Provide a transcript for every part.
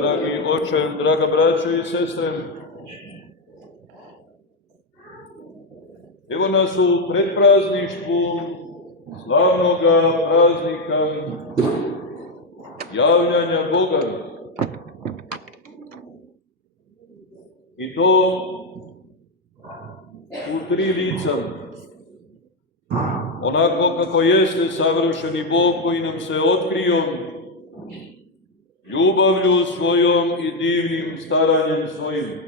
Dragi oče, draga braćo i sestre, evo nas u predprazništvu slavnoga praznika javljanja Boga. I to u tri lica. Onako kako jeste savršeni Bog koji nam se otkrio ljubavlju svojom i divnim staranjem svojim.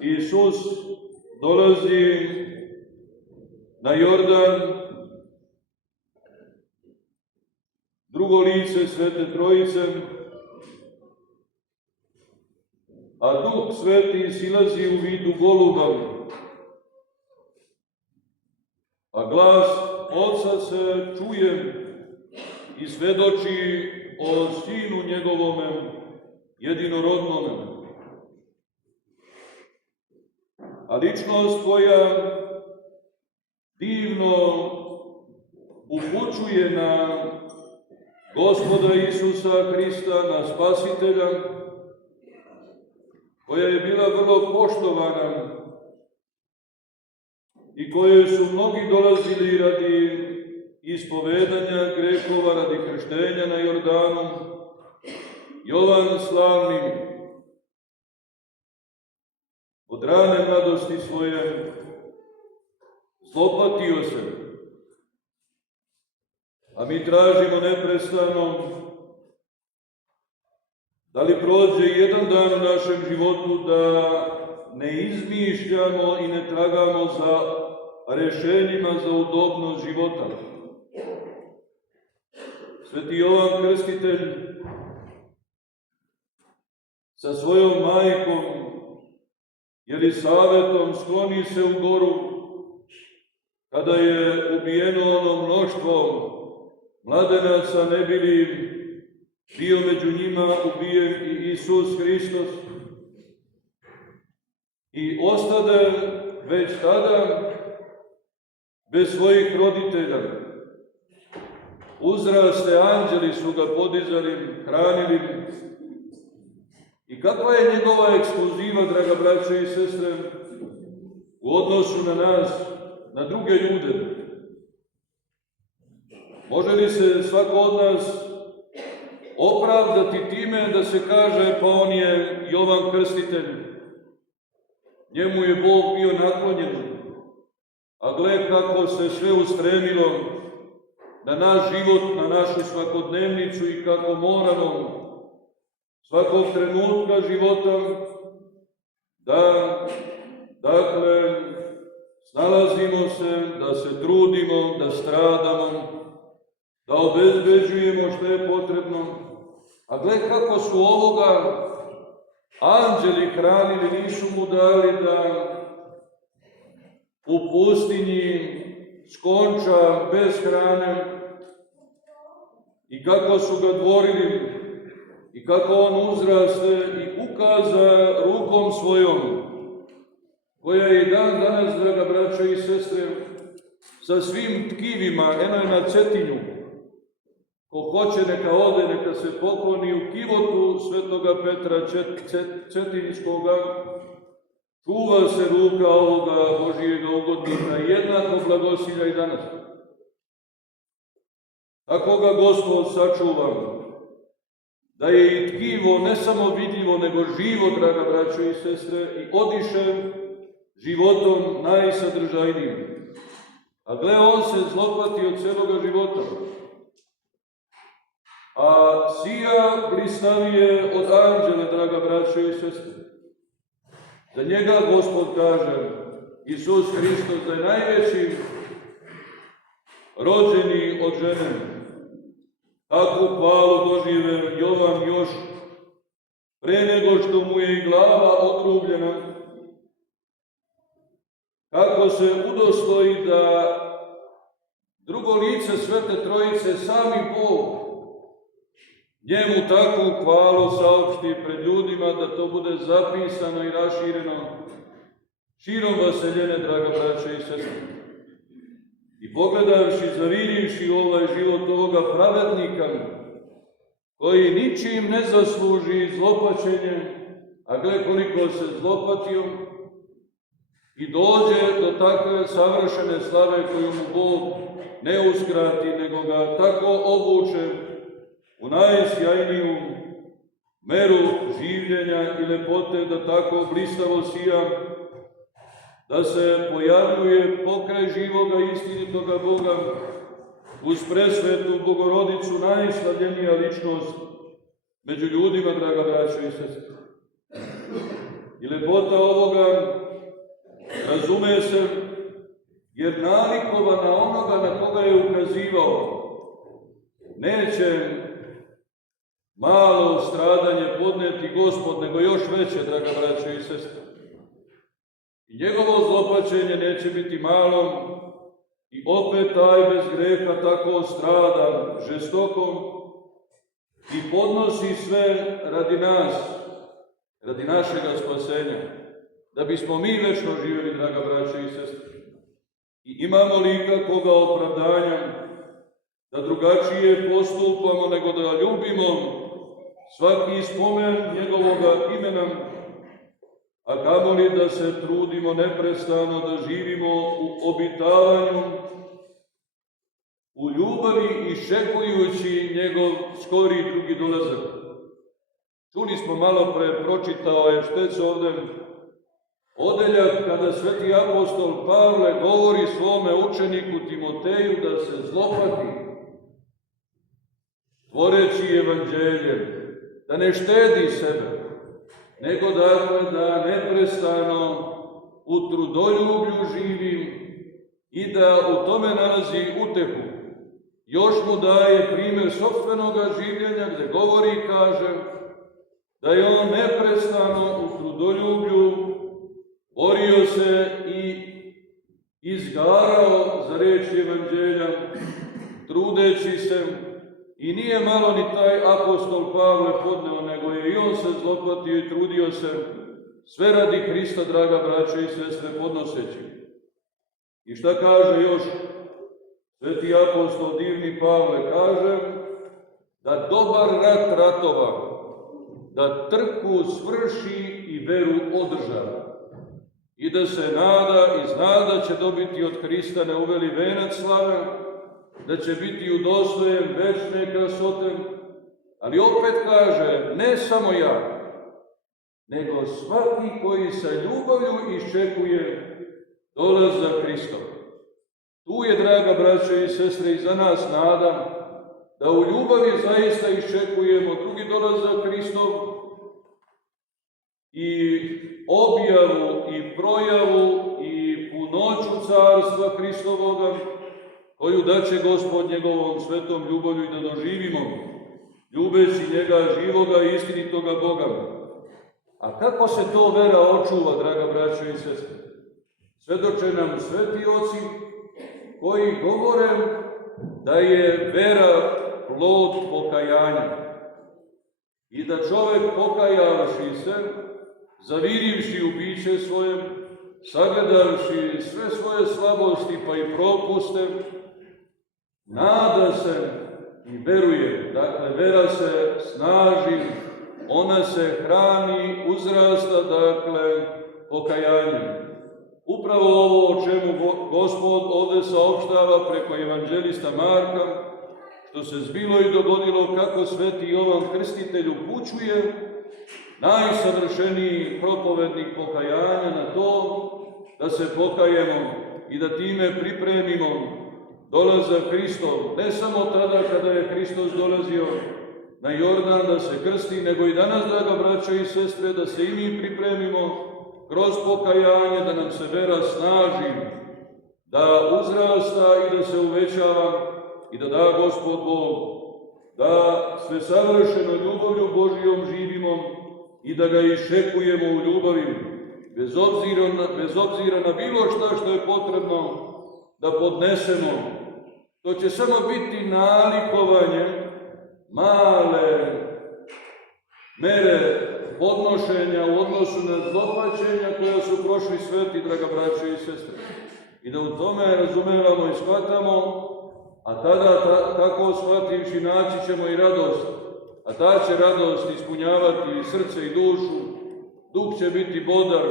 Isus dolazi na Jordan, drugo lice Svete Trojice, a Duh Sveti silazi u vidu goluba, a glas Oca se čuje i svedoči o Sinu njegovome, jedinorodnome. A ličnost koja divno upućuje na Gospoda Isusa Hrista, na Spasitelja, koja je bila vrlo poštovana i kojoj su mnogi dolazili radi ispovedanja grehova, radi krštenja na Jordanu. Jovan slavni od rane mladosti svoje zlopatio se, a mi tražimo neprestano da li prođe jedan dan u našem životu da ne izmišljamo i ne tragamo za rešenjima za udobnost života. Sveti Jovan Krstitelj sa svojom majkom Jelisavetom skloni se u goru kada je ubijeno ono mnoštvo mladenaca, ne bi li bio među njima ubijen i Isus Hristos. I ostade već tada bez svojih roditelja. Uzraste anđeli su ga podizali, hranili. I kakva je njegova ekskluziva, draga braćo i sestre, u odnosu na nas, na druge ljude? Može li se svako od nas opravdati time da se kaže pa on je Jovan Krstitelj, njemu je Bog bio naklonjen, a gle kako se sve ustremilo na naš život, na našu svakodnevnicu i kako moramo svakog trenutka života da, dakle, snalazimo se, da se trudimo, da stradamo, da obezbeđujemo što je potrebno. A gle kako su ovoga anđeli hranili, nisu mu dali da u pustinji skonča bez hrane, i kako su ga dvorili, i kako on uzraste i ukaza rukom svojom, koja je i dan danas, draga braćo i sestre, sa svim tkivima, eno je na Cetinju. Ko hoće neka ode, neka se pokloni u kivotu Svetoga Petra Cetinjskoga, čuva se ruka ovoga Božijega ugodnika, jednako blagosilja i danas. Tako ga Gospod sačuva, da je i tkivo ne samo vidljivo, nego živo, draga braćo i sestre, i odiše životom najsadržajnijim. A gle, on se zlopati od celoga života, a sija blistavije od anđele, draga braćo i sestre. Za njega Gospod kaže, Isus Hristos, da je najveći rođeni od žene. Takvu hvalu dožive Jovan još pre nego što mu je i glava odrubljena. Kako se udostoji da drugo lice Svete Trojice, sami Bog, njemu takvu hvalu saopšti pred ljudima, da to bude zapisano i rašireno širom vaseljene, draga braće i sestre. I i pogledavši, zavirivši ovaj život ovoga pravednika, koji ničim ne zasluži zlopaćenje, a gle koliko se zlopatio, i dođe do takve savršene slave koju mu Bog ne uskrati, nego ga tako obuče u najsjajniju meru življenja i lepote, da tako blistavo sija, da se pojavljuje pokraj živoga istinitoga Boga, uz presvetu Bogorodicu, najslavljenija ličnost među ljudima, draga braćo i sestre. I lepota ovoga razume se, jer nalikova na onoga na koga je ukazivao neće malo stradanje podneti Gospod, nego još veće, draga braćo i sestre. I njegovo zlopaćenje neće biti malo, i opet taj bez greha tako strada žestoko i podnosi sve radi nas, radi našega spasenja, da bismo mi večno živjeli, draga braćo i sestre. I imamo li ikakvoga opravdanja da drugačije postupamo nego da ljubimo svaki spomen njegovoga imena, a kamoli da se trudimo neprestano da živimo u obitavanju, u ljubavi, iščekujući njegov skori drugi dolazak. Čuli smo malo pre, pročitao je Štec ovde odeljak kada sveti apostol Pavle govori svome učeniku Timoteju da se zlopati, tvoreći evanđelje, da ne štedi sebe, nego dakle da neprestano u trudoljublju živi i da u tome nalazi utehu. Još mu daje primjer sopstvenoga življenja, gde govori i kaže da je on neprestano u trudoljublju borio se i izgarao za reč evanđelja, trudeći se, i nije malo ni taj apostol Pavle podneo, nego je i on se zlopatio i trudio se sve radi Hrista, draga braćo i sestre, podnoseći. I šta kaže još sveti apostol divni Pavle? Kaže da dobar rat ratova, da trku svrši i veru održava, i da se nada i zna da će dobiti od Hrista neuveli venac slave, da će biti udostojen večne krasote, ali opet kaže, ne samo ja, nego svaki koji sa ljubavlju iščekuje dolazak Hristov. Tu je, draga braćo i sestre, i za nas nada, da u ljubavi zaista iščekujemo drugi dolazak Hristov i objavu i projavu i punoću carstva Hristovoga, koju daće Gospod njegovom svetom ljubavlju i da doživimo, ljubeći njega živoga i istinitoga Boga. A kako se to vera očuva, draga braćo i sestre? Svedoče nam sveti oci koji govore da je vera plod pokajanja i da čovek pokajavši se, zavirivši u biće svoje, sagledavši sve svoje slabosti pa i propuste, nada se i veruje. Dakle, vera se snaži, ona se hrani, uzrasta, dakle, pokajanjem. Upravo ovo o čemu Gospod ovde saopštava preko evanđelista Marka, što se zbilo i dogodilo kako sveti Jovan Krstitelj upućuje najsavršeniji propovednik pokajanja na to da se pokajemo i da time pripremimo dolazak Hristov, ne samo tada kada je Hristos dolazio na Jordan da se krsti, nego i danas, draga braćo i sestre, da se i mi pripremimo kroz pokajanje, da nam se vera snaži, da uzrasta i da se uvećava i da da Gospod Bog, da sve savršeno ljubavlju Božijom živimo i da ga iščekujemo u ljubavi, bez obzira na bilo šta što je potrebno da podnesemo. To će samo biti nalikovanje male mere podnošenja u odnosu na zlopaćenja koja su prošli sveti, draga braćo i sestre. i da u tome razumevamo i shvatamo, a tada tako shvativši naći ćemo i radost, a ta će radost ispunjavati i srce i dušu, duh će biti bodar,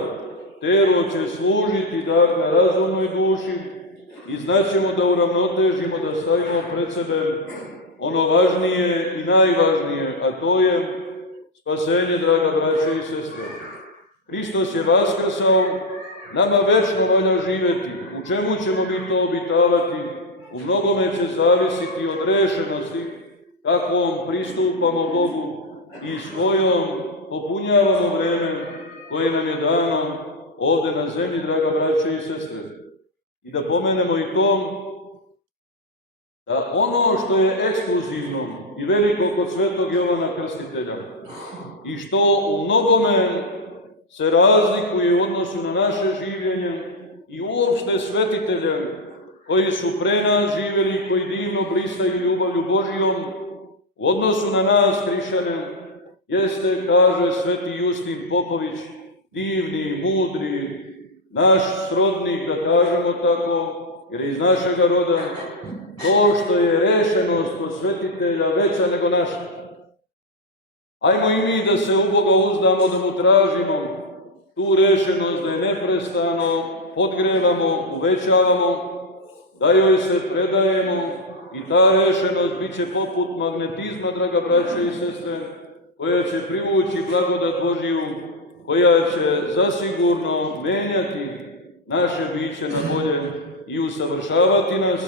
telo će služiti, dakle, razumnoj duši i znaćemo da uravnotežimo, da stavimo pred sebe ono važnije i najvažnije, a to je spasenje, draga braćo i sestre. Hristos je vaskrsao, nama večno valja živeti. U čemu ćemo mi to obitavati? U mnogome će zavisiti od rešenosti, kakvom pristupamo Bogu i s kojom popunjavamo vreme koje nam je dano ovde na zemlji, draga braćo i sestre. I da pomenemo i to, da ono što je ekskluzivno i veliko kod svetog Jovana Krstitelja i što u mnogome se razlikuje u odnosu na naše življenje i uopšte svetitelje koji su pre nas živjeli, koji divno blistaju ljubavlju Božijom, u odnosu na nas, hrišćane, jeste, kaže sveti Justin Popović, divni, mudri, naš srodnik, da kažemo tako, jer je iz našega roda, to što je rešenost kod svetitelja veća nego naša. Ajmo i mi da se u Boga uzdamo, da mu tražimo tu rešenost, da je neprestano podgrevamo, uvećavamo, da joj se predajemo i ta rešenost bit će poput magnetizma, draga braćo i sestre, koja će privući blagodat Božiju, koja će zasigurno menjati naše biće na bolje i usavršavati nas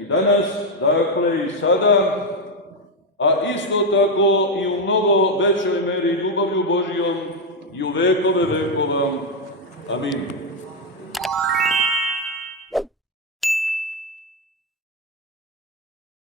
i danas, dakle i sada, a isto tako i u mnogo većoj meri ljubavlju Božijom i u vekove vekova. Amin.